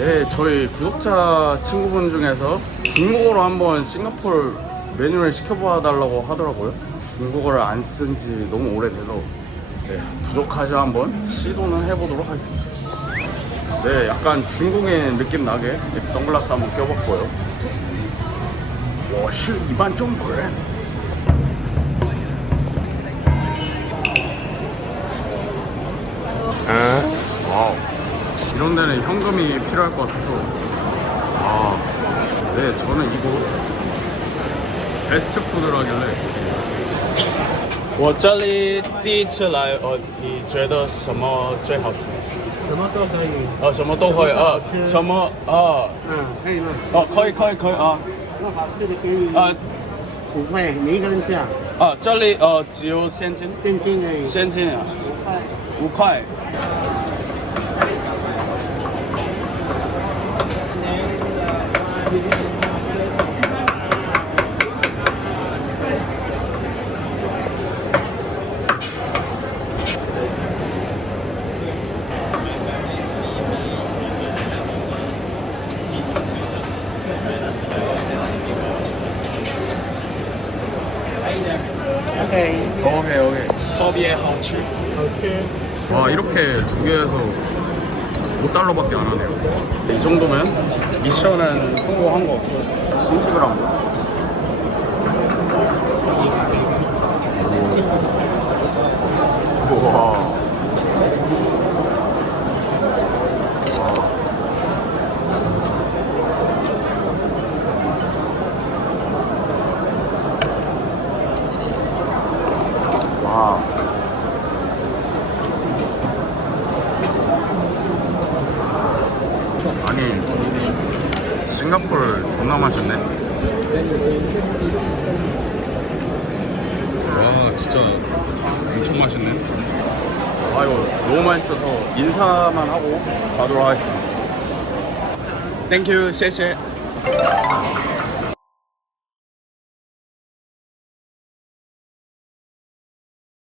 네, 저희 구독자 친구분 중에서 중국어로 한번 싱가포르 메뉴를 시켜봐 달라고 하더라고요. 중국어를 안 쓴 지 너무 오래돼서 네, 부족하지 한번 시도는 해보도록 하겠습니다. 네, 약간 중국인 느낌 나게 선글라스 한번 껴봤고요. 我是一般中国人. 와우. 이런 데는 현금이 필요할 것 같아서. 아, 네, 저는 이거 베스트 푸드라길래. 我这里第一次来，你觉得什么最好吃？什么都可以。什么都可以什么可以吗？可以啊。那好，这里给你5块，每一个人吃啊？这里只有现金，现金而已。现金啊5块。 5块。 OK。 特别好吃。 와, 이렇게 두 개에서 5달러밖에 안 하네요. 이 정도면 미션은 성공한 것 같고 신식을 한번. 우와. 와. 아니, 싱가포르 존나 맛있네. 와, 진짜 엄청 맛있네. 아이고, 너무 맛있어서 인사만 하고 가도록 하겠습니다. Thank you，谢谢。